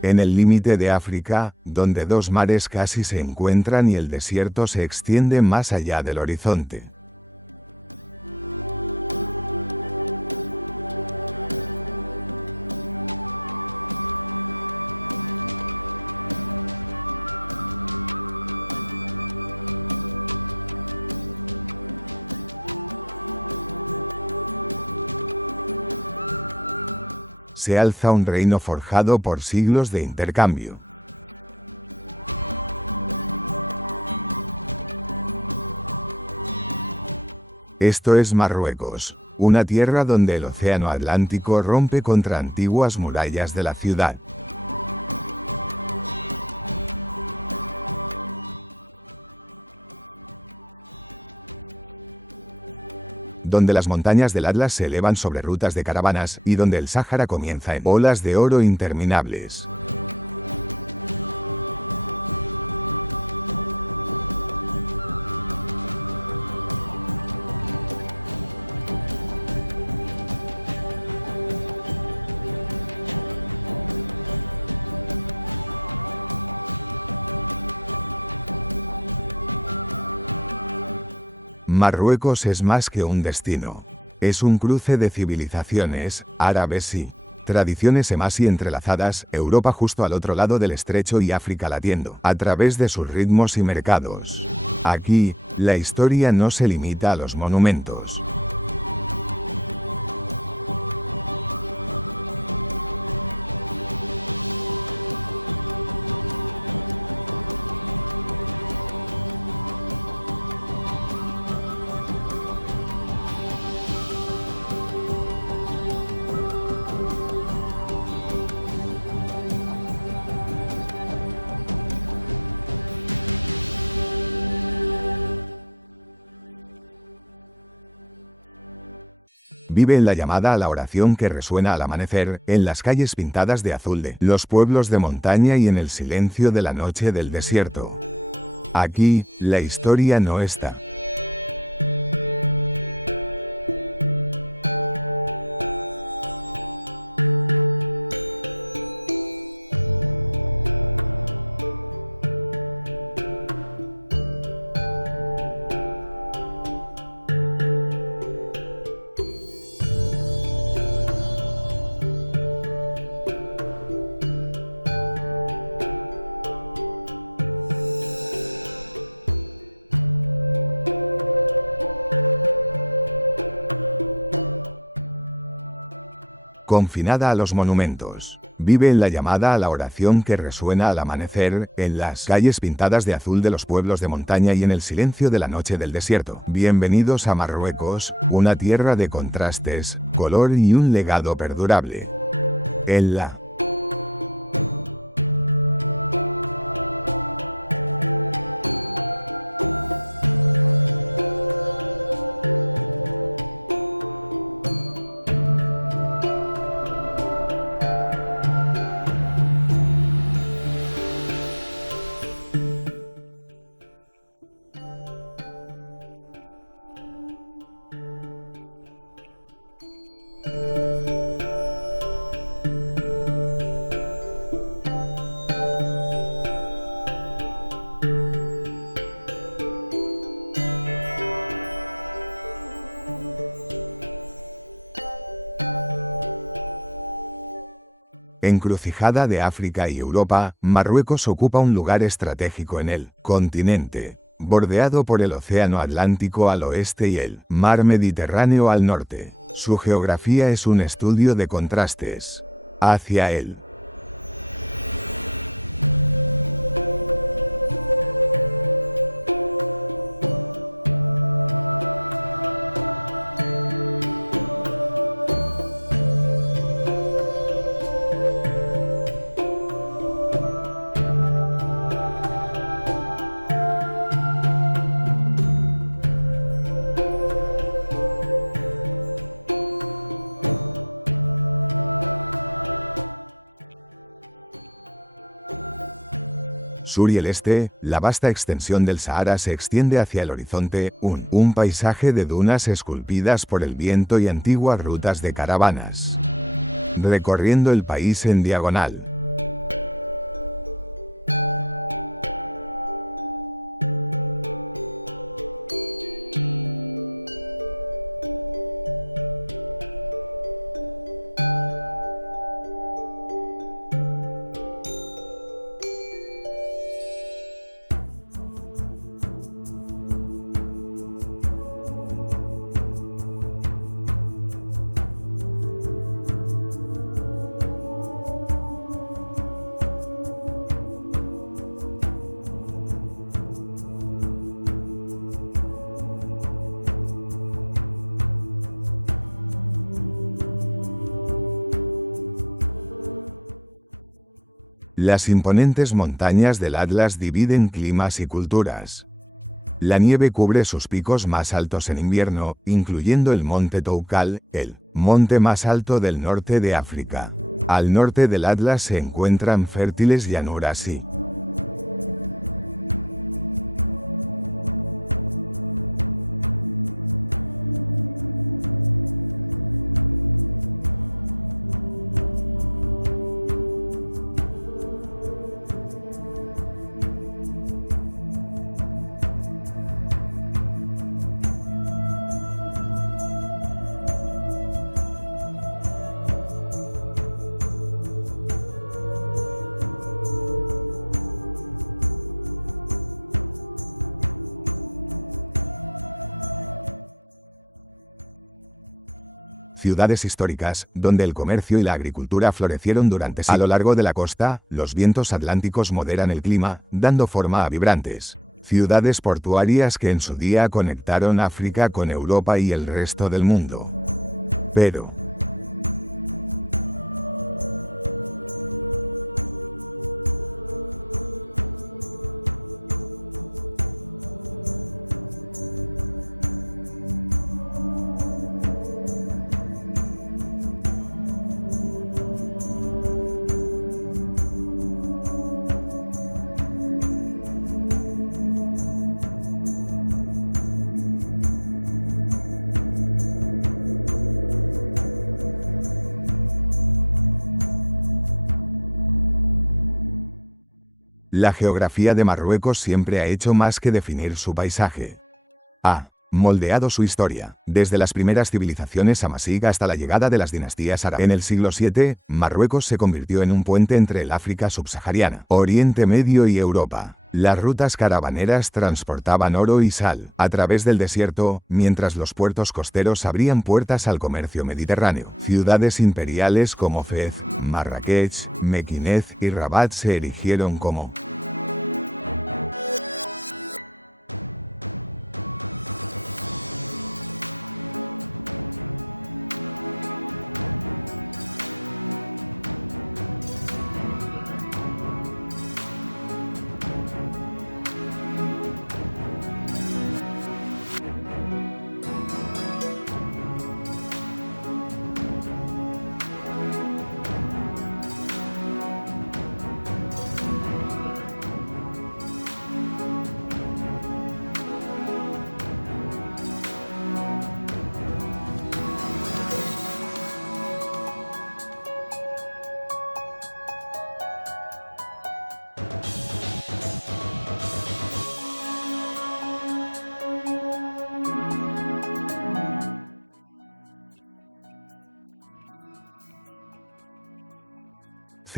En el límite de África, donde dos mares casi se encuentran y el desierto se extiende más allá del horizonte. Se alza un reino forjado por siglos de intercambio. Esto es Marruecos, una tierra donde el océano Atlántico rompe contra antiguas murallas de la ciudad. Donde las montañas del Atlas se elevan sobre rutas de caravanas y donde el Sáhara comienza en olas de oro interminables. Marruecos es más que un destino. Es un cruce de civilizaciones, árabes y tradiciones emasi entrelazadas, Europa justo al otro lado del estrecho y África latiendo, a través de sus ritmos y mercados. Aquí, la historia no se limita a los monumentos. Vive en la llamada a la oración que resuena al amanecer, en las calles pintadas de azul de los pueblos de montaña y en el silencio de la noche del desierto. Aquí, la historia no está. Confinada a los monumentos. Vive en la llamada a la oración que resuena al amanecer, en las calles pintadas de azul de los pueblos de montaña y en el silencio de la noche del desierto. Bienvenidos a Marruecos, una tierra de contrastes, color y un legado perdurable. En la encrucijada de África y Europa, Marruecos ocupa un lugar estratégico en el continente, bordeado por el Océano Atlántico al oeste y el Mar Mediterráneo al norte. Su geografía es un estudio de contrastes. Hacia él. Sur y el este, la vasta extensión del Sahara se extiende hacia el horizonte, un paisaje de dunas esculpidas por el viento y antiguas rutas de caravanas. Recorriendo el país en diagonal. Las imponentes montañas del Atlas dividen climas y culturas. La nieve cubre sus picos más altos en invierno, incluyendo el monte Toubkal, el monte más alto del norte de África. Al norte del Atlas se encuentran fértiles llanuras y ciudades históricas, donde el comercio y la agricultura florecieron durante siglos. A lo largo de la costa, los vientos atlánticos moderan el clima, dando forma a vibrantes ciudades portuarias que en su día conectaron África con Europa y el resto del mundo. Pero la geografía de Marruecos siempre ha hecho más que definir su paisaje. Ha moldeado su historia, desde las primeras civilizaciones amasí hasta la llegada de las dinastías árabes. En el siglo VII, Marruecos se convirtió en un puente entre el África subsahariana, Oriente Medio y Europa. Las rutas caravaneras transportaban oro y sal a través del desierto, mientras los puertos costeros abrían puertas al comercio mediterráneo. Ciudades imperiales como Fez, Marrakech, Mequinez y Rabat se erigieron como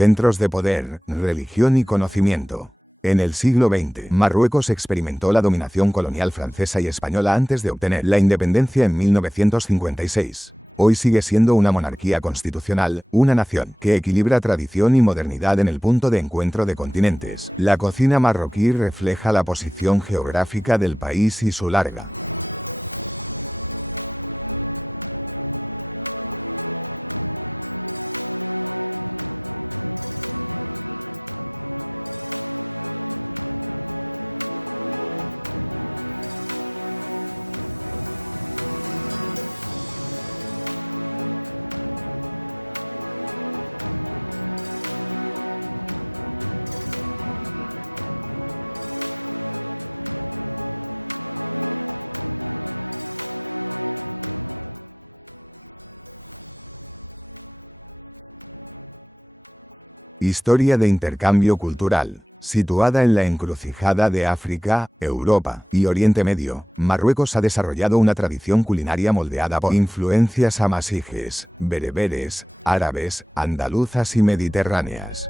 centros de poder, religión y conocimiento. En el siglo XX, Marruecos experimentó la dominación colonial francesa y española antes de obtener la independencia en 1956. Hoy sigue siendo una monarquía constitucional, una nación que equilibra tradición y modernidad en el punto de encuentro de continentes. La cocina marroquí refleja la posición geográfica del país y su larga historia de intercambio cultural. Situada en la encrucijada de África, Europa y Oriente Medio, Marruecos ha desarrollado una tradición culinaria moldeada por influencias amasíes, bereberes, árabes, andaluzas y mediterráneas.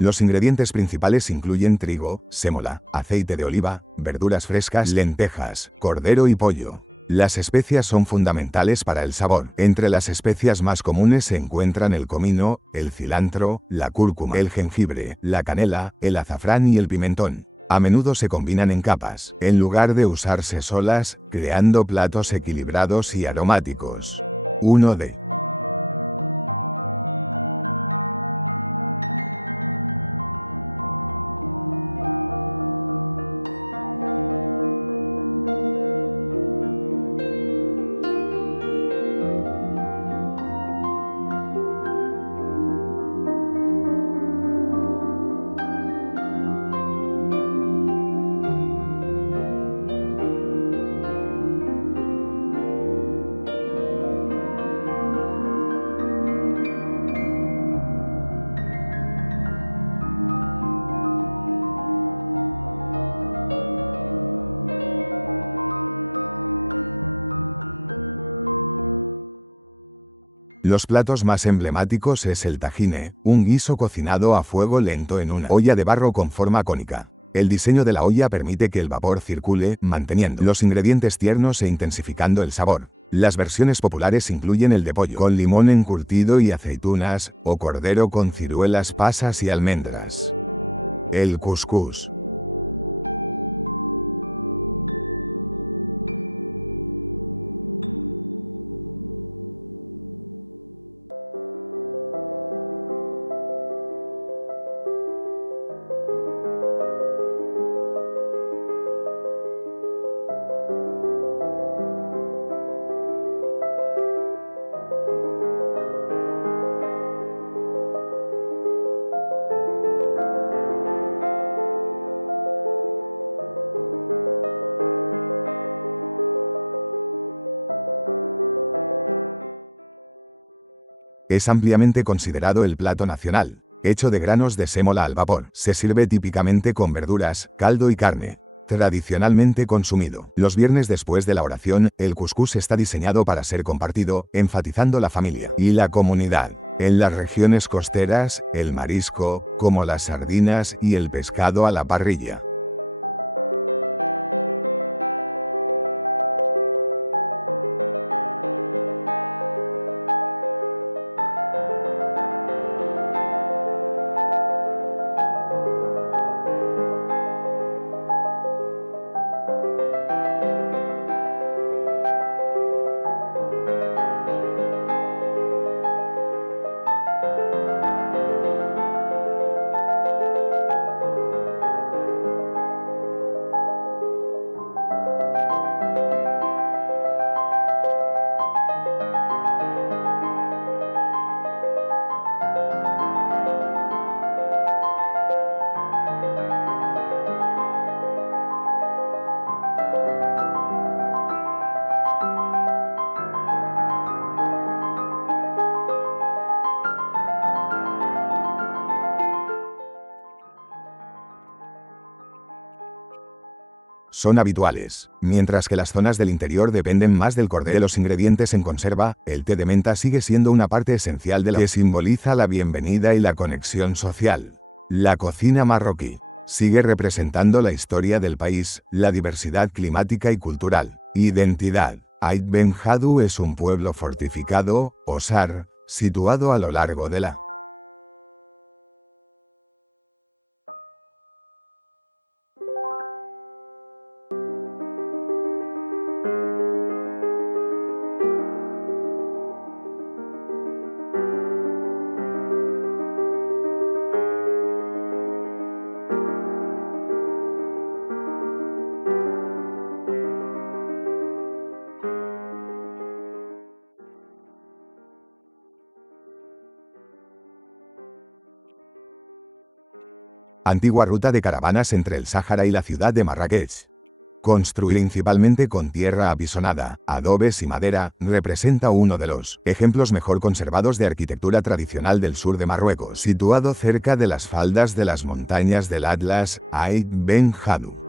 Los ingredientes principales incluyen trigo, sémola, aceite de oliva, verduras frescas, lentejas, cordero y pollo. Las especias son fundamentales para el sabor. Entre las especias más comunes se encuentran el comino, el cilantro, la cúrcuma, el jengibre, la canela, el azafrán y el pimentón. A menudo se combinan en capas, en lugar de usarse solas, creando platos equilibrados y aromáticos. 1D. Los platos más emblemáticos es el tajine, un guiso cocinado a fuego lento en una olla de barro con forma cónica. El diseño de la olla permite que el vapor circule, manteniendo los ingredientes tiernos e intensificando el sabor. Las versiones populares incluyen el de pollo con limón encurtido y aceitunas, o cordero con ciruelas, pasas y almendras. El cuscús. Es ampliamente considerado el plato nacional. Hecho de granos de sémola al vapor, se sirve típicamente con verduras, caldo y carne. Tradicionalmente consumido los viernes después de la oración, el cuscús está diseñado para ser compartido, enfatizando la familia y la comunidad. En las regiones costeras, el marisco, como las sardinas y el pescado a la parrilla. Son habituales. Mientras que las zonas del interior dependen más del cordero de los ingredientes en conserva, el té de menta sigue siendo una parte esencial de la que simboliza la bienvenida y la conexión social. La cocina marroquí sigue representando la historia del país, la diversidad climática y cultural. Identidad. Ait Ben Haddou es un pueblo fortificado, Osar, situado a lo largo de la antigua ruta de caravanas entre el Sáhara y la ciudad de Marrakech. Construida principalmente con tierra apisonada, adobes y madera, representa uno de los ejemplos mejor conservados de arquitectura tradicional del sur de Marruecos, situado cerca de las faldas de las montañas del Atlas, Ait Ben Haddou.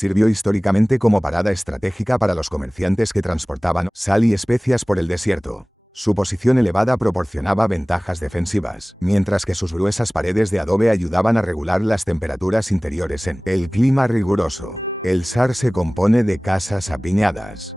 Sirvió históricamente como parada estratégica para los comerciantes que transportaban sal y especias por el desierto. Su posición elevada proporcionaba ventajas defensivas, mientras que sus gruesas paredes de adobe ayudaban a regular las temperaturas interiores en el clima riguroso. El Sar se compone de casas apiñadas.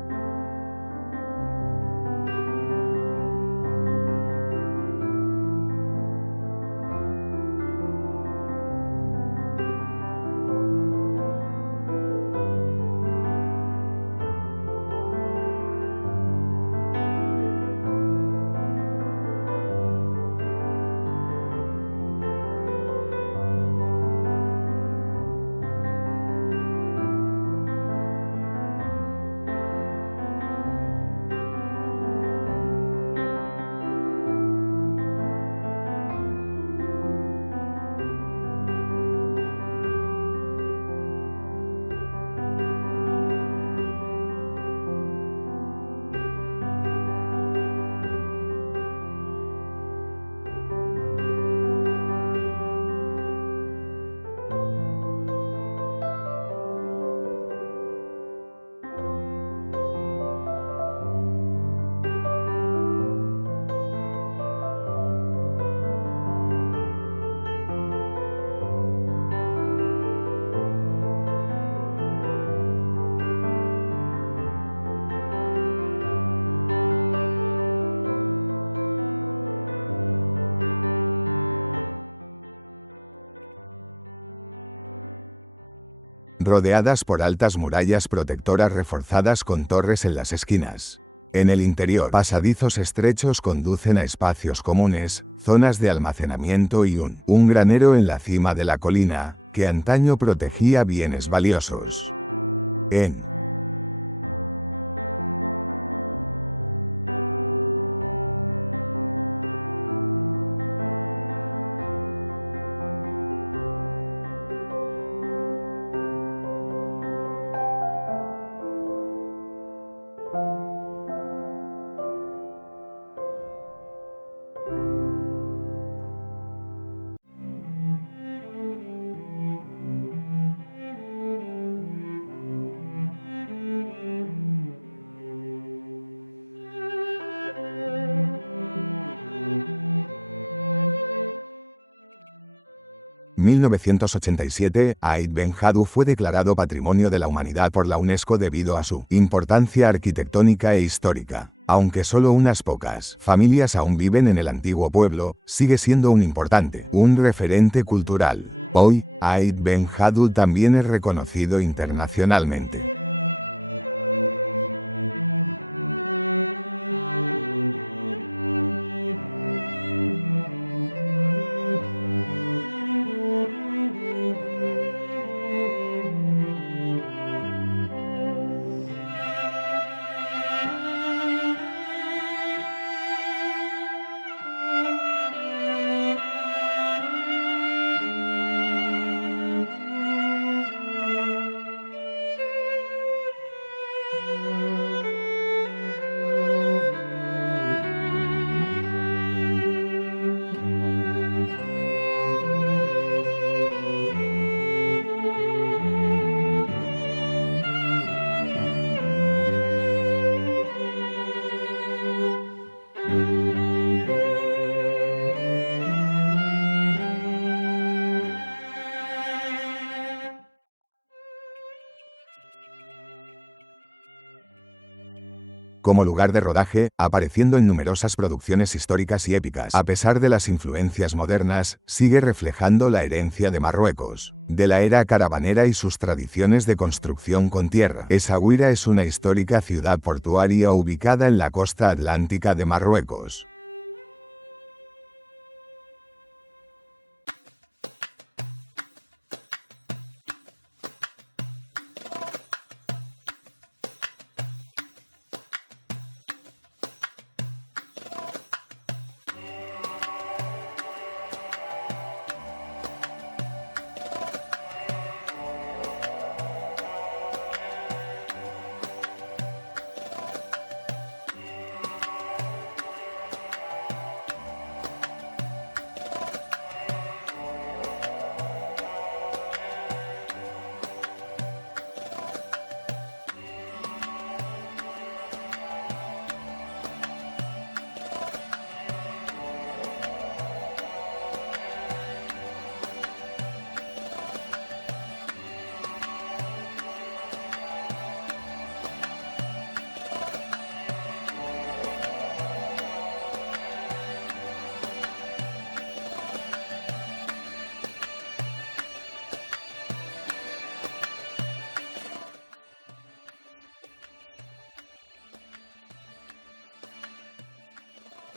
Rodeadas por altas murallas protectoras reforzadas con torres en las esquinas. En el interior, pasadizos estrechos conducen a espacios comunes, zonas de almacenamiento y un granero en la cima de la colina, que antaño protegía bienes valiosos. En En 1987, Ait Ben Haddou fue declarado Patrimonio de la Humanidad por la UNESCO debido a su importancia arquitectónica e histórica. Aunque solo unas pocas familias aún viven en el antiguo pueblo, sigue siendo un referente cultural. Hoy, Ait Ben Haddou también es reconocido internacionalmente. Como lugar de rodaje, apareciendo en numerosas producciones históricas y épicas. A pesar de las influencias modernas, sigue reflejando la herencia de Marruecos, de la era caravanera y sus tradiciones de construcción con tierra. Essaouira es una histórica ciudad portuaria ubicada en la costa atlántica de Marruecos.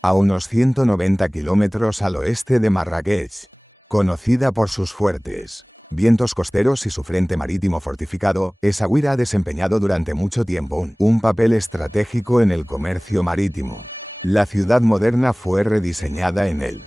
a unos 190 kilómetros al oeste de Marrakech. Conocida por sus fuertes vientos costeros y su frente marítimo fortificado, Essaouira ha desempeñado durante mucho tiempo un papel estratégico en el comercio marítimo. La ciudad moderna fue rediseñada en él.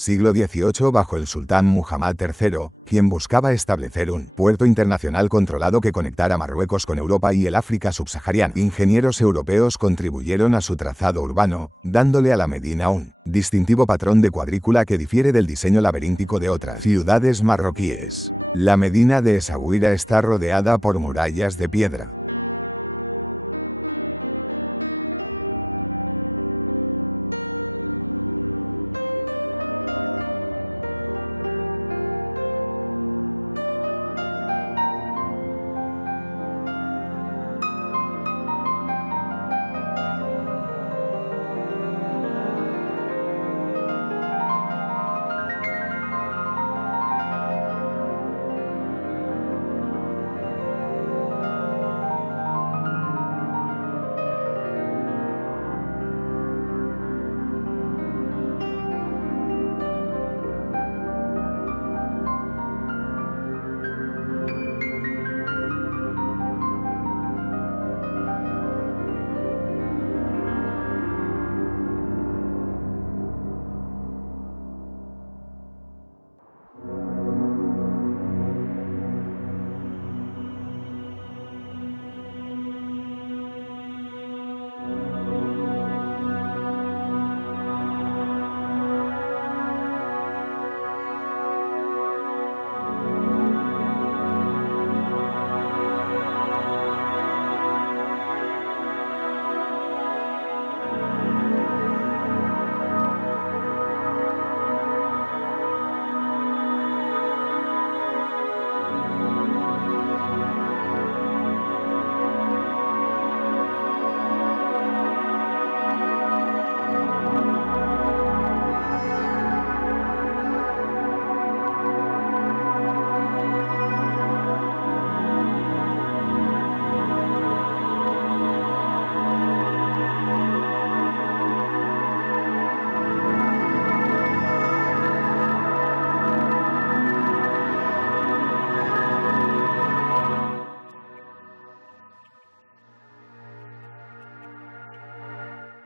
Siglo XVIII bajo el sultán Muhammad III, quien buscaba establecer un puerto internacional controlado que conectara Marruecos con Europa y el África subsahariana. Ingenieros europeos contribuyeron a su trazado urbano, dándole a la Medina un distintivo patrón de cuadrícula que difiere del diseño laberíntico de otras ciudades marroquíes. La Medina de Essaouira está rodeada por murallas de piedra.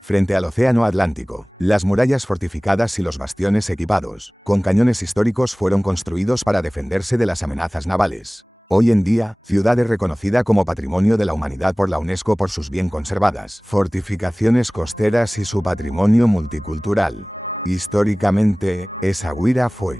Frente al océano Atlántico, las murallas fortificadas y los bastiones equipados con cañones históricos fueron construidos para defenderse de las amenazas navales. Hoy en día, ciudad es reconocida como Patrimonio de la Humanidad por la UNESCO por sus bien conservadas fortificaciones costeras y su patrimonio multicultural. Históricamente, Essaouira fue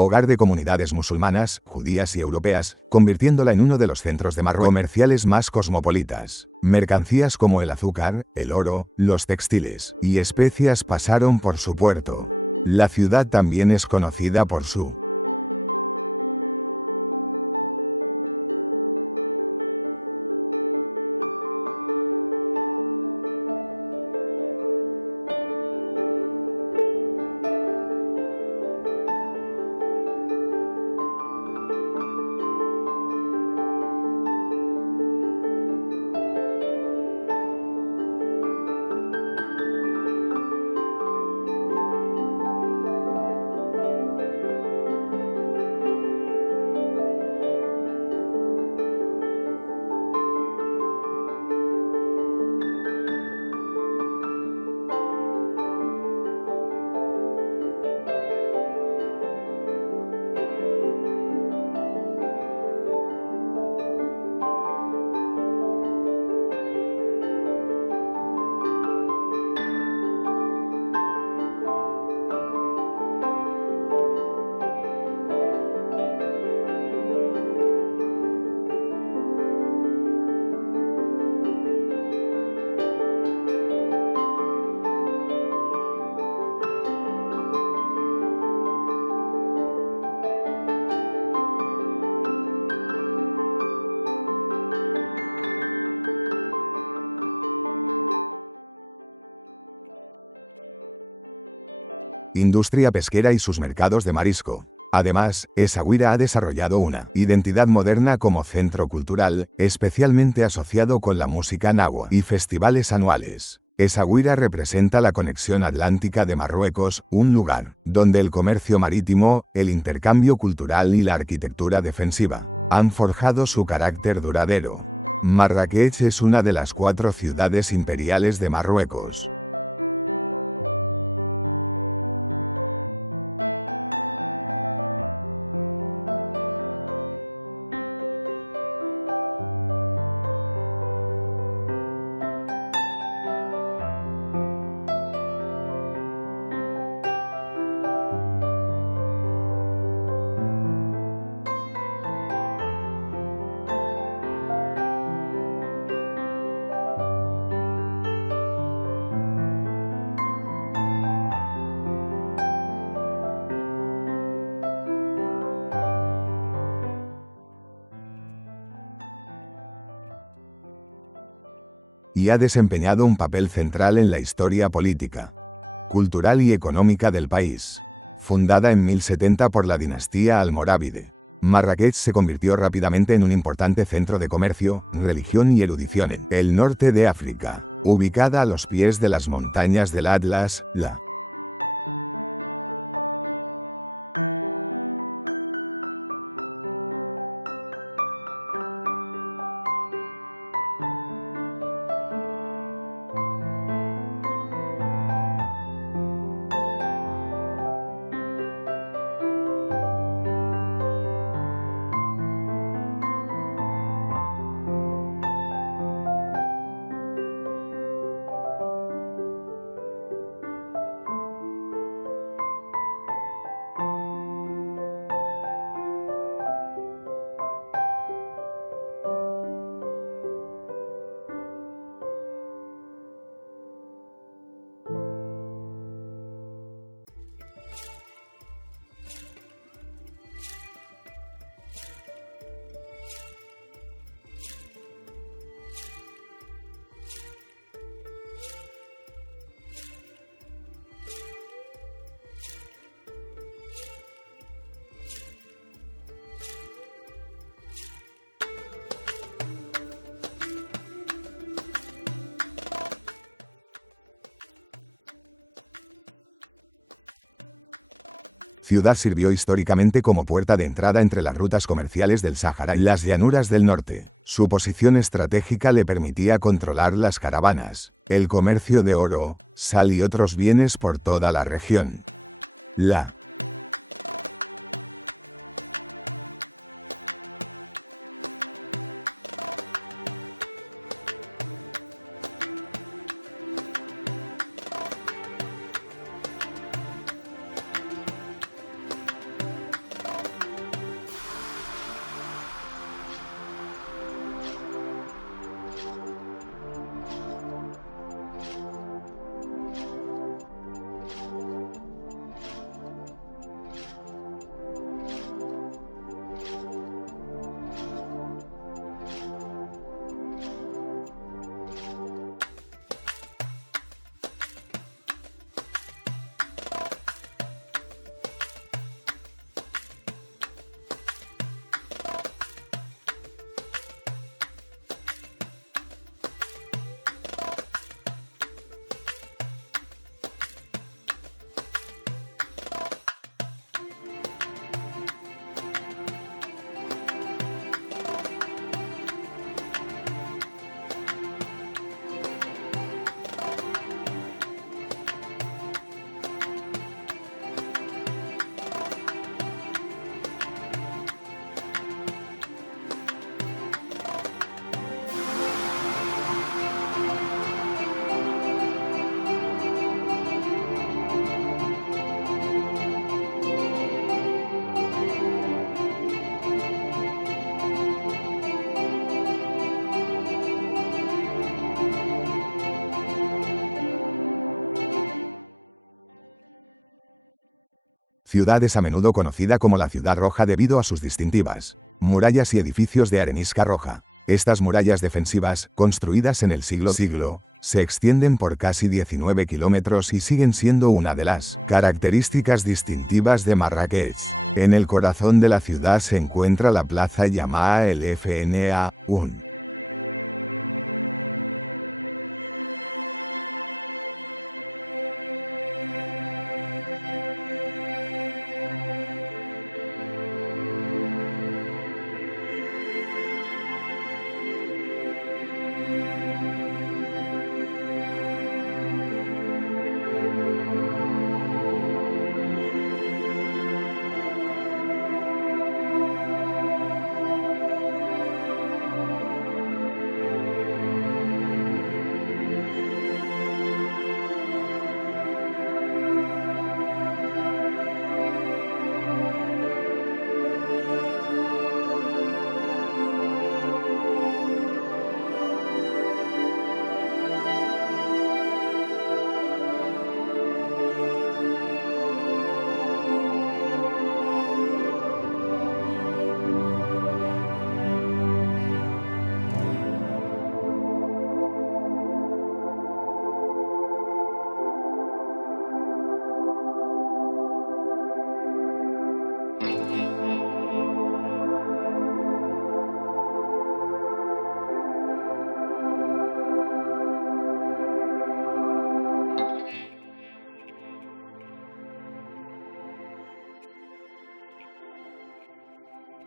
hogar de comunidades musulmanas, judías y europeas, convirtiéndola en uno de los centros de Marruecos comerciales más cosmopolitas. Mercancías como el azúcar, el oro, los textiles y especias pasaron por su puerto. La ciudad también es conocida por su industria pesquera y sus mercados de marisco. Además, Essaouira ha desarrollado una identidad moderna como centro cultural, especialmente asociado con la música nahua y festivales anuales. Essaouira representa la conexión atlántica de Marruecos, un lugar donde el comercio marítimo, el intercambio cultural y la arquitectura defensiva han forjado su carácter duradero. Marrakech es una de las 4 ciudades imperiales de Marruecos. Y ha desempeñado un papel central en la historia política, cultural y económica del país. Fundada en 1070 por la dinastía almorávide, Marrakech se convirtió rápidamente en un importante centro de comercio, religión y erudición en el norte de África. Ubicada a los pies de las montañas del Atlas, la Ciudad sirvió históricamente como puerta de entrada entre las rutas comerciales del Sáhara y las llanuras del norte. Su posición estratégica le permitía controlar las caravanas, el comercio de oro, sal y otros bienes por toda la región. Ciudad es a menudo conocida como la Ciudad Roja debido a sus distintivas murallas y edificios de arenisca roja. Estas murallas defensivas, construidas en el siglo, se extienden por casi 19 kilómetros y siguen siendo una de las características distintivas de Marrakech. En el corazón de la ciudad se encuentra la plaza llamada el Fna.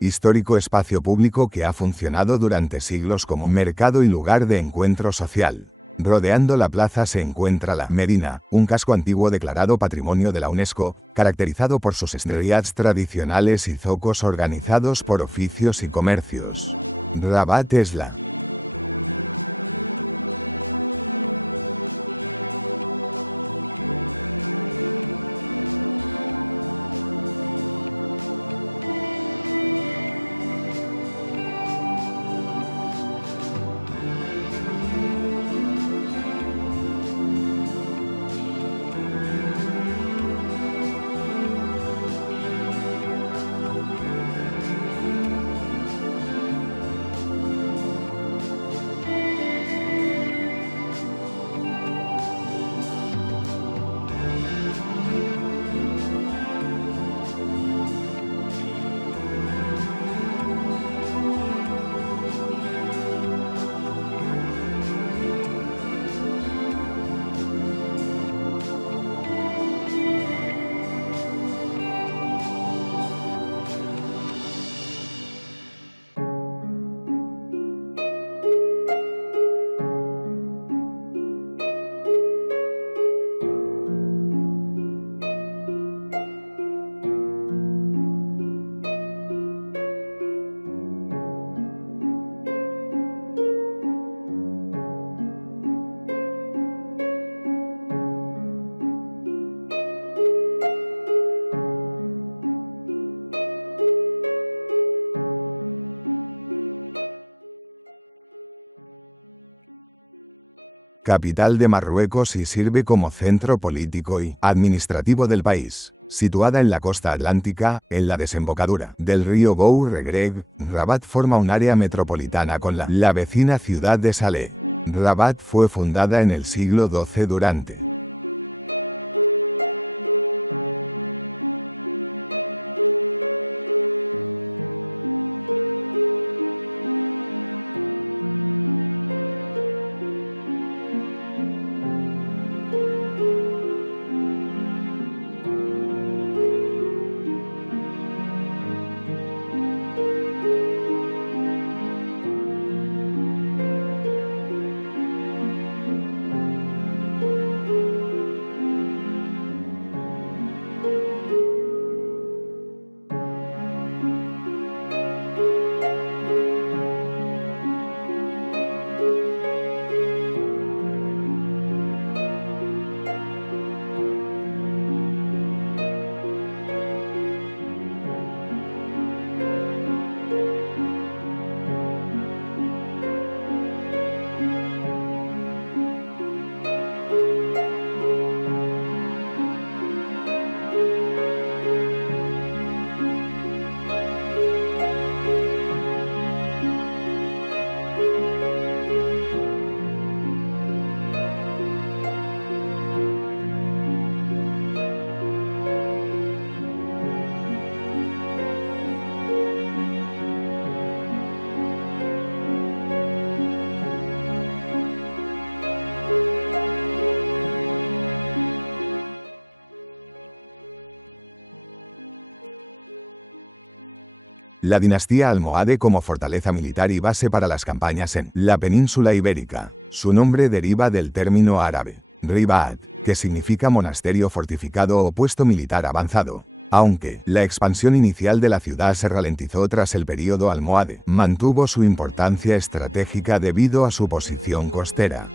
Histórico espacio público que ha funcionado durante siglos como mercado y lugar de encuentro social. Rodeando la plaza se encuentra la Medina, un casco antiguo declarado Patrimonio de la UNESCO, caracterizado por sus estrellas tradicionales y zocos organizados por oficios y comercios. Rabat es la capital de Marruecos y sirve como centro político y administrativo del país. Situada en la costa atlántica, en la desembocadura del río Bou Regreg, Rabat forma un área metropolitana con la vecina ciudad de Salé. Rabat fue fundada en el siglo XII durante la dinastía almohade como fortaleza militar y base para las campañas en la península ibérica. Su nombre deriva del término árabe, ribat, que significa monasterio fortificado o puesto militar avanzado. Aunque la expansión inicial de la ciudad se ralentizó tras el período almohade, mantuvo su importancia estratégica debido a su posición costera.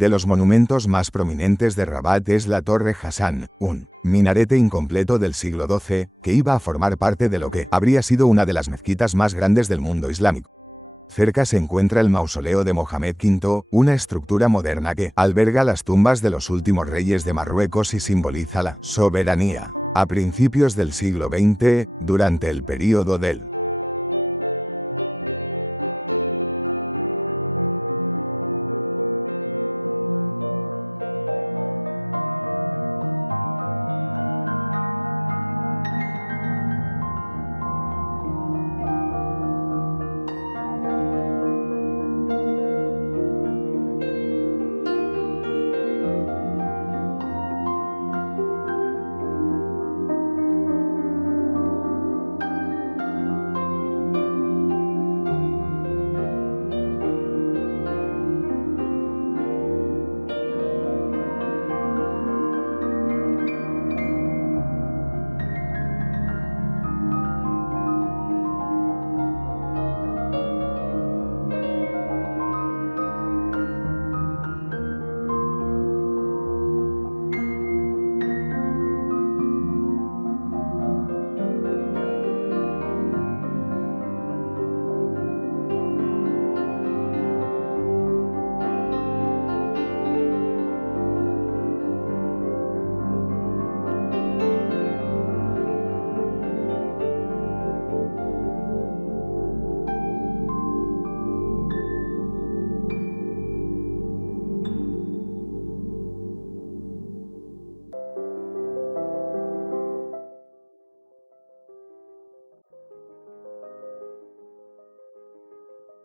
De los monumentos más prominentes de Rabat es la Torre Hassan, un minarete incompleto del siglo XII, que iba a formar parte de lo que habría sido una de las mezquitas más grandes del mundo islámico. Cerca se encuentra el mausoleo de Mohamed V, una estructura moderna que alberga las tumbas de los últimos reyes de Marruecos y simboliza la soberanía. A principios del siglo XX, durante el período del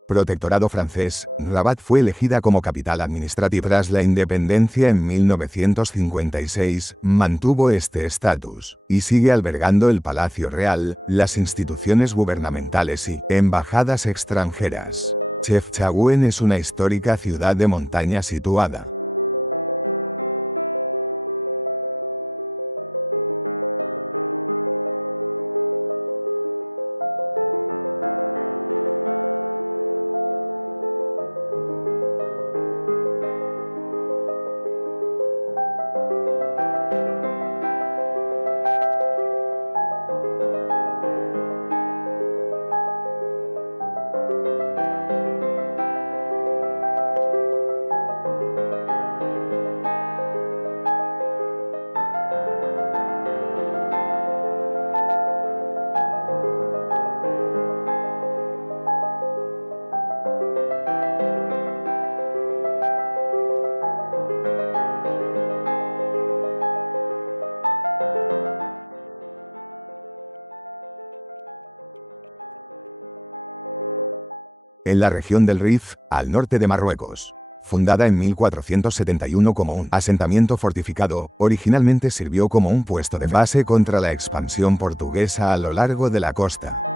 Protectorado francés, Rabat fue elegida como capital administrativa. Tras la independencia en 1956, mantuvo este estatus, y sigue albergando el Palacio Real, las instituciones gubernamentales y embajadas extranjeras. Chefchaouen es una histórica ciudad de montaña situada en la región del Rif, al norte de Marruecos. Fundada en 1471 como un asentamiento fortificado, originalmente sirvió como un puesto de base contra la expansión portuguesa a lo largo de la costa.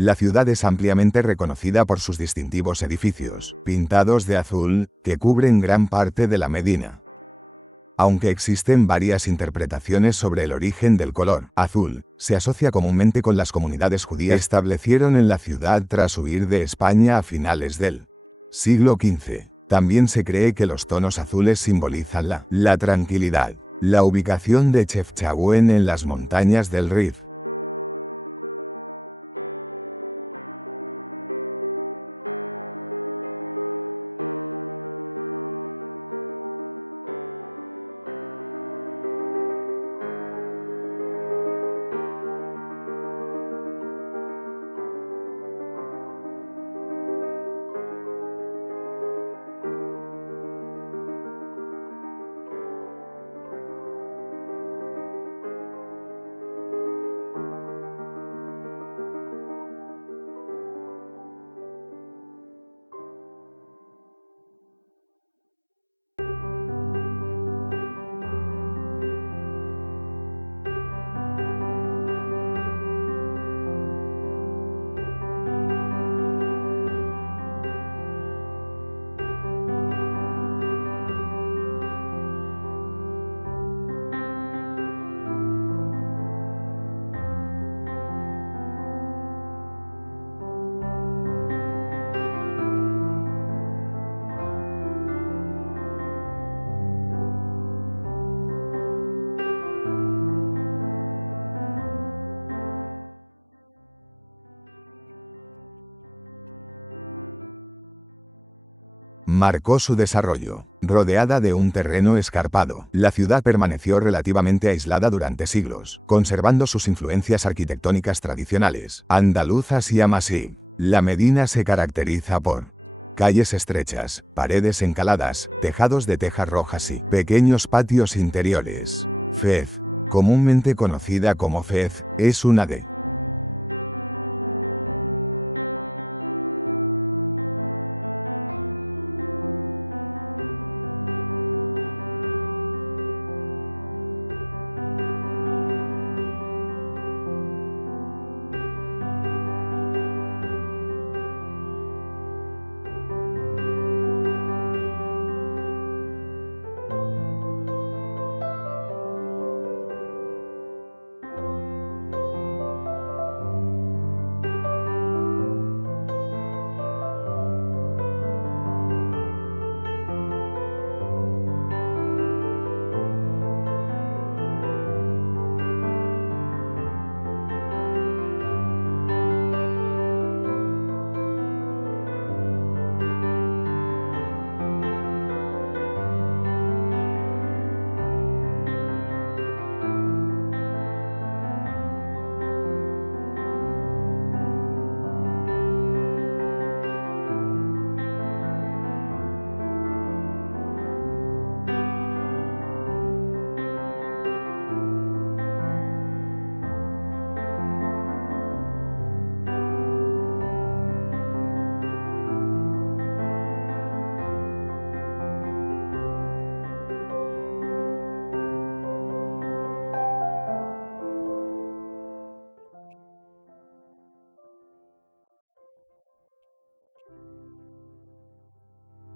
La ciudad es ampliamente reconocida por sus distintivos edificios, pintados de azul, que cubren gran parte de la Medina. Aunque existen varias interpretaciones sobre el origen del color azul, se asocia comúnmente con las comunidades judías que establecieron en la ciudad tras huir de España a finales del siglo XV. También se cree que los tonos azules simbolizan la tranquilidad. La ubicación de Chefchaouen en las montañas del Rif. Marcó su desarrollo. Rodeada de un terreno escarpado, la ciudad permaneció relativamente aislada durante siglos, conservando sus influencias arquitectónicas tradicionales, andaluzas y amasí. La Medina se caracteriza por calles estrechas, paredes encaladas, tejados de tejas rojas y pequeños patios interiores. Fez, comúnmente conocida como Fez, es una de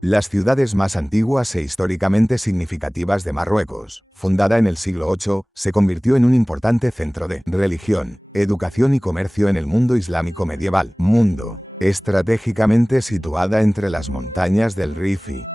las ciudades más antiguas e históricamente significativas de Marruecos. Fundada en el siglo VIII, se convirtió en un importante centro de religión, educación y comercio en el mundo islámico medieval. Mundo, estratégicamente situada entre las montañas del Rif y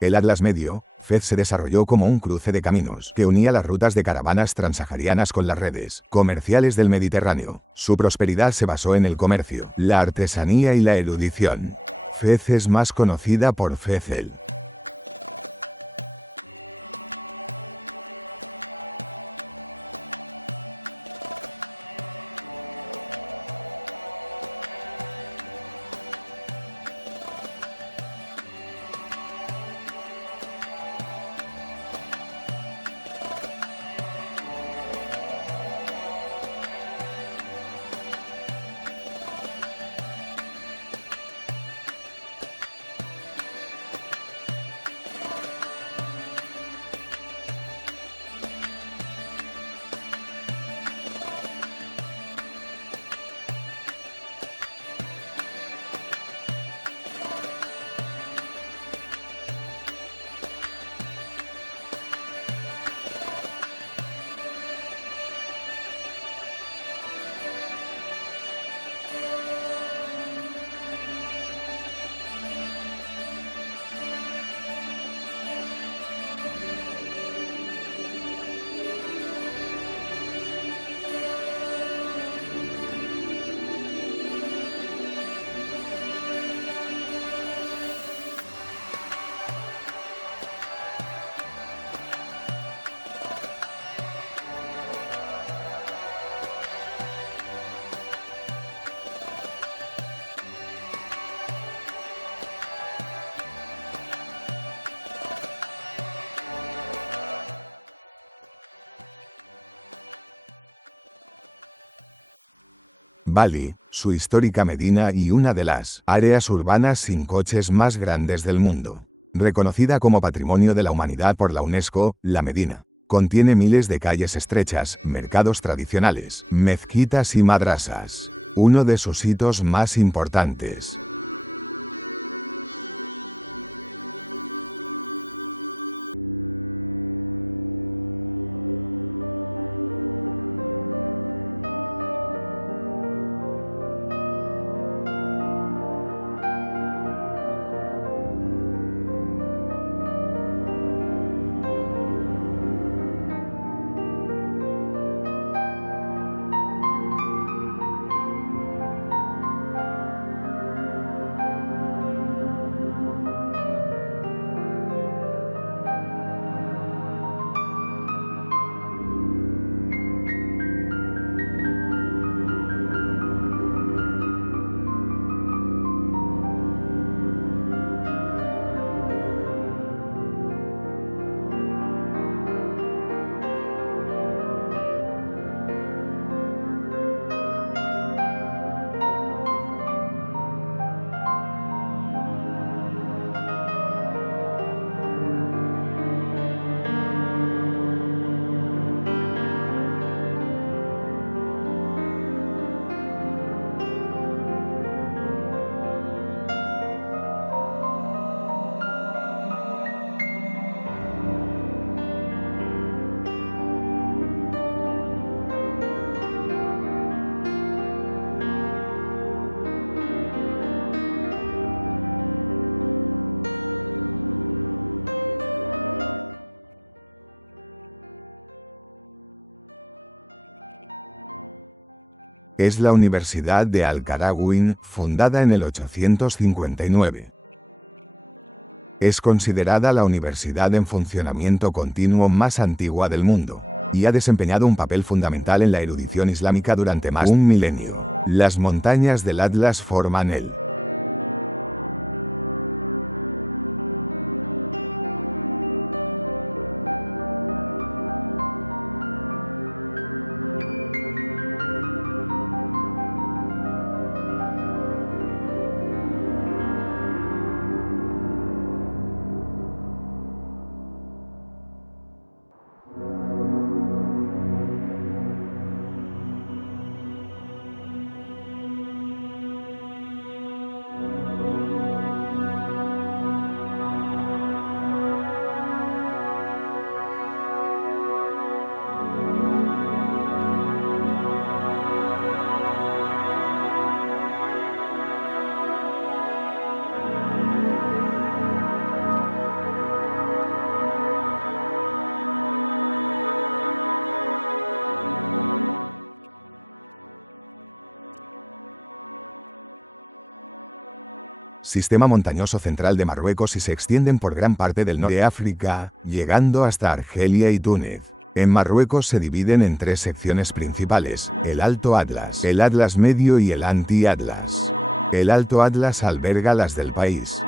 el Atlas Medio. Fez se desarrolló como un cruce de caminos que unía las rutas de caravanas transaharianas con las redes comerciales del Mediterráneo. Su prosperidad se basó en el comercio, la artesanía y la erudición. Fez es más conocida por Fez el Bali, su histórica Medina y una de las áreas urbanas sin coches más grandes del mundo. Reconocida como Patrimonio de la Humanidad por la UNESCO, la Medina contiene miles de calles estrechas, mercados tradicionales, mezquitas y madrasas. Uno de sus hitos más importantes. Es la Universidad de Al-Qarawiyyin, fundada en el 859. Es considerada la universidad en funcionamiento continuo más antigua del mundo, y ha desempeñado un papel fundamental en la erudición islámica durante más de un milenio. Las montañas del Atlas forman el sistema montañoso central de Marruecos y se extienden por gran parte del norte de África, llegando hasta Argelia y Túnez. En Marruecos se dividen en tres secciones principales: el Alto Atlas, el Atlas Medio y el Anti-Atlas. El Alto Atlas alberga las del país.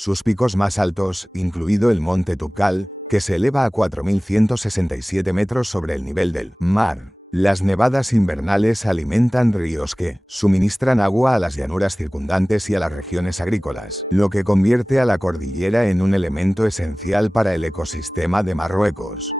Sus picos más altos, incluido el monte Tukal, que se eleva a 4.167 metros sobre el nivel del mar. Las nevadas invernales alimentan ríos que suministran agua a las llanuras circundantes y a las regiones agrícolas, lo que convierte a la cordillera en un elemento esencial para el ecosistema de Marruecos.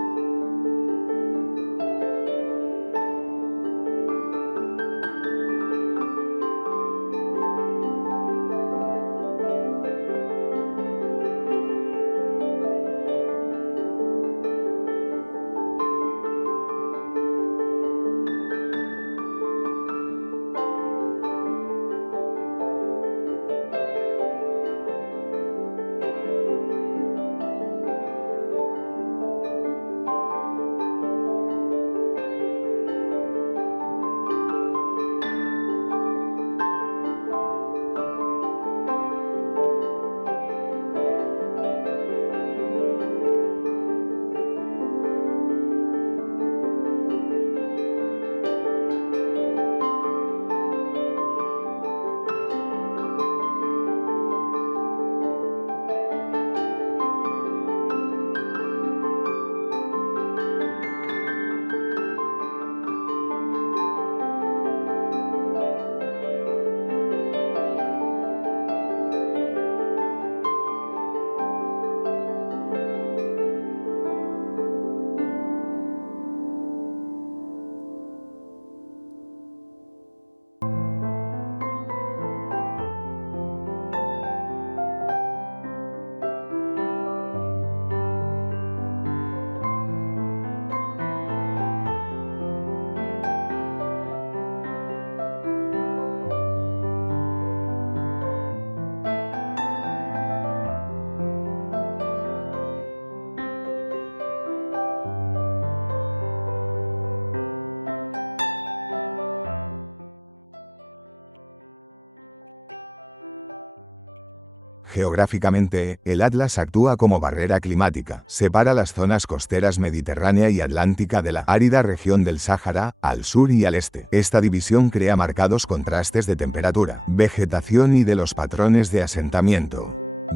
Geográficamente, el Atlas actúa como barrera climática, separa las zonas costeras mediterránea y atlántica de la árida región del Sáhara, al sur y al este. Esta división crea marcados contrastes de temperatura, vegetación y de los patrones de asentamiento.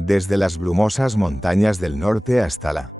Desde las brumosas montañas del norte hasta la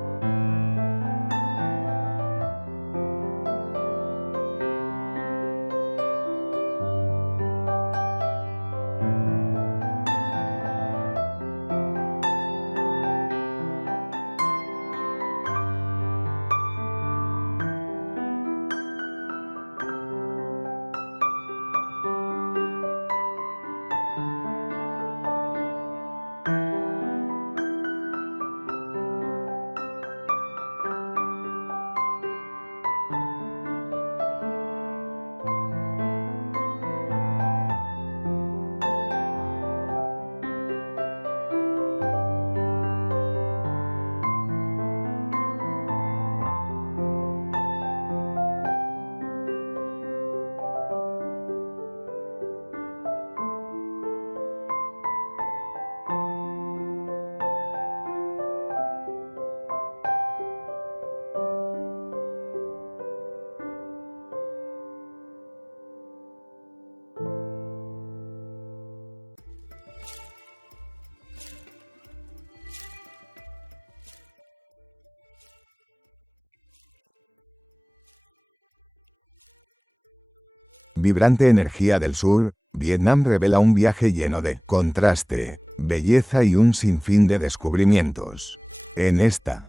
vibrante energía del sur, Vietnam revela un viaje lleno de contraste, belleza y un sinfín de descubrimientos. En esta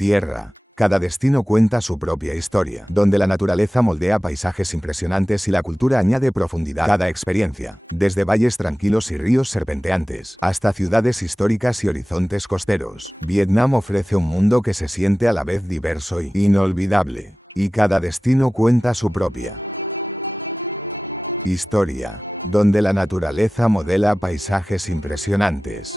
Tierra. Cada destino cuenta su propia historia, donde la naturaleza moldea paisajes impresionantes y la cultura añade profundidad a cada experiencia, desde valles tranquilos y ríos serpenteantes, hasta ciudades históricas y horizontes costeros. Vietnam ofrece un mundo que se siente a la vez diverso y inolvidable, y cada destino cuenta su propia historia, donde la naturaleza modela paisajes impresionantes.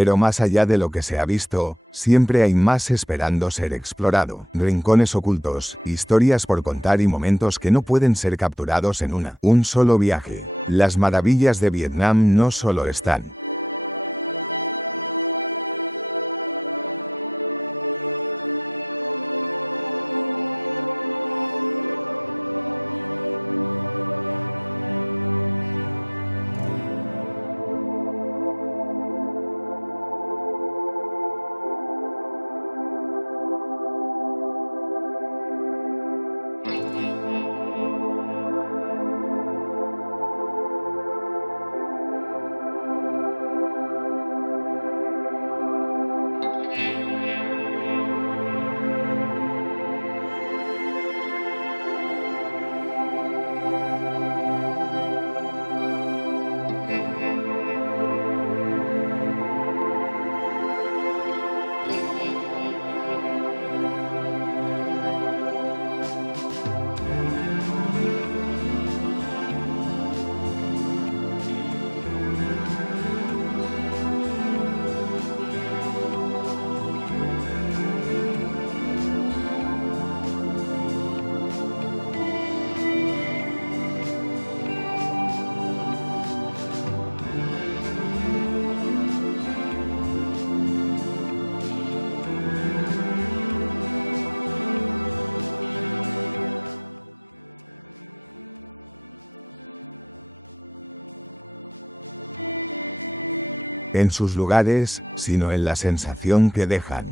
Pero más allá de lo que se ha visto, siempre hay más esperando ser explorado. Rincones ocultos, historias por contar y momentos que no pueden ser capturados en un solo viaje. Las maravillas de Vietnam no solo están en sus lugares, sino en la sensación que dejan.